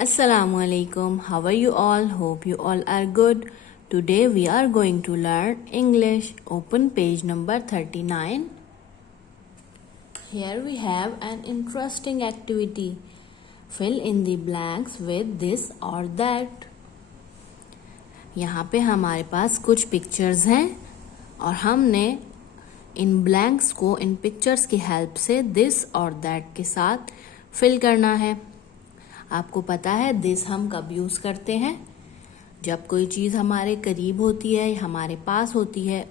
Assalamualaikum. How are you all? Hope you all are good. Today we are going to learn English. Open page number 39. Here we have an interesting activity. Fill in the blanks with this or that. यहाँ पे हमारे पास कुछ pictures हैं और हमने इन blanks को इन pictures की help से दिस और दैट के साथ फिल करना है। आपको पता है दिस हम कब यूज़ करते हैं? जब कोई चीज़ हमारे करीब होती है, हमारे पास होती है,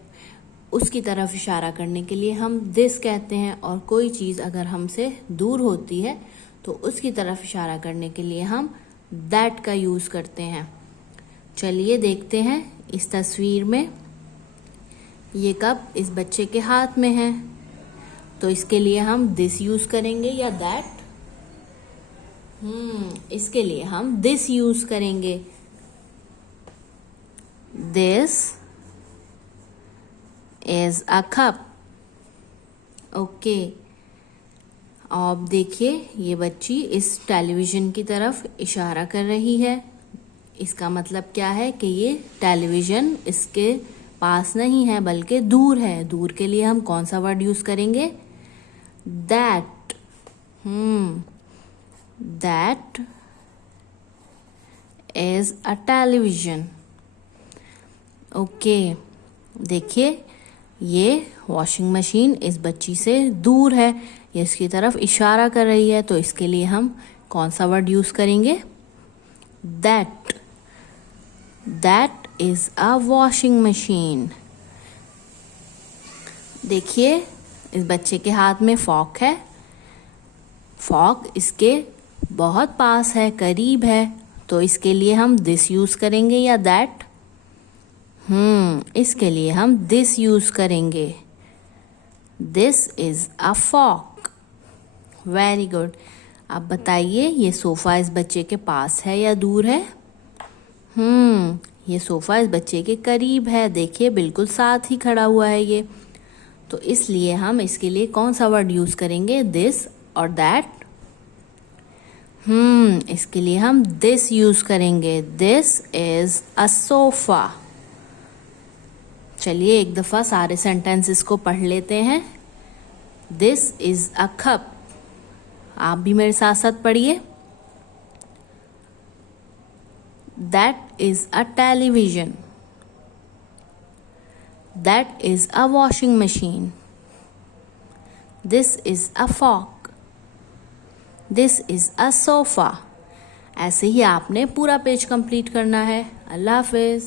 उसकी तरफ इशारा करने के लिए हम दिस कहते हैं, और कोई चीज़ अगर हमसे दूर होती है तो उसकी तरफ इशारा करने के लिए हम दैट का यूज़ करते हैं। चलिए देखते हैं इस तस्वीर में ये कप इस बच्चे के हाथ में है, तो इसके लिए हम दिस यूज़ करेंगे या दैट? इसके लिए हम दिस यूज करेंगे। This is a cup. Okay, अब देखिए ये बच्ची इस टेलीविजन की तरफ इशारा कर रही है। इसका मतलब क्या है कि ये टेलीविजन इसके पास नहीं है बल्कि दूर है। दूर के लिए हम कौन सा वर्ड यूज करेंगे? That. That is a television. Okay, देखिए ये वॉशिंग मशीन इस बच्ची से दूर है, ये इसकी तरफ इशारा कर रही है, तो इसके लिए हम कौन सा वर्ड यूज करेंगे? That. That is a washing machine. देखिए इस बच्चे के हाथ में फॉक है। फॉक इसके बहुत पास है, करीब है, तो इसके लिए हम दिस यूज करेंगे या दैट? इसके लिए हम दिस यूज करेंगे। This is a fork. Very good. अब बताइए ये सोफा इस बच्चे के पास है या दूर है? ये सोफा इस बच्चे के करीब है। देखिए बिल्कुल साथ ही खड़ा हुआ है ये, तो इसलिए हम इसके लिए कौन सा वर्ड यूज करेंगे? दिस और दैट? इसके लिए हम दिस यूज करेंगे। This is a sofa. चलिए एक दफा सारे सेंटेंसेस को पढ़ लेते हैं। This is a cup. आप भी मेरे साथ साथ पढ़िए। That is a television. That is a washing machine. This is a fork. This is a sofa. ऐसे ही आपने पूरा पेज कंप्लीट करना है। अल्लाह हाफिज।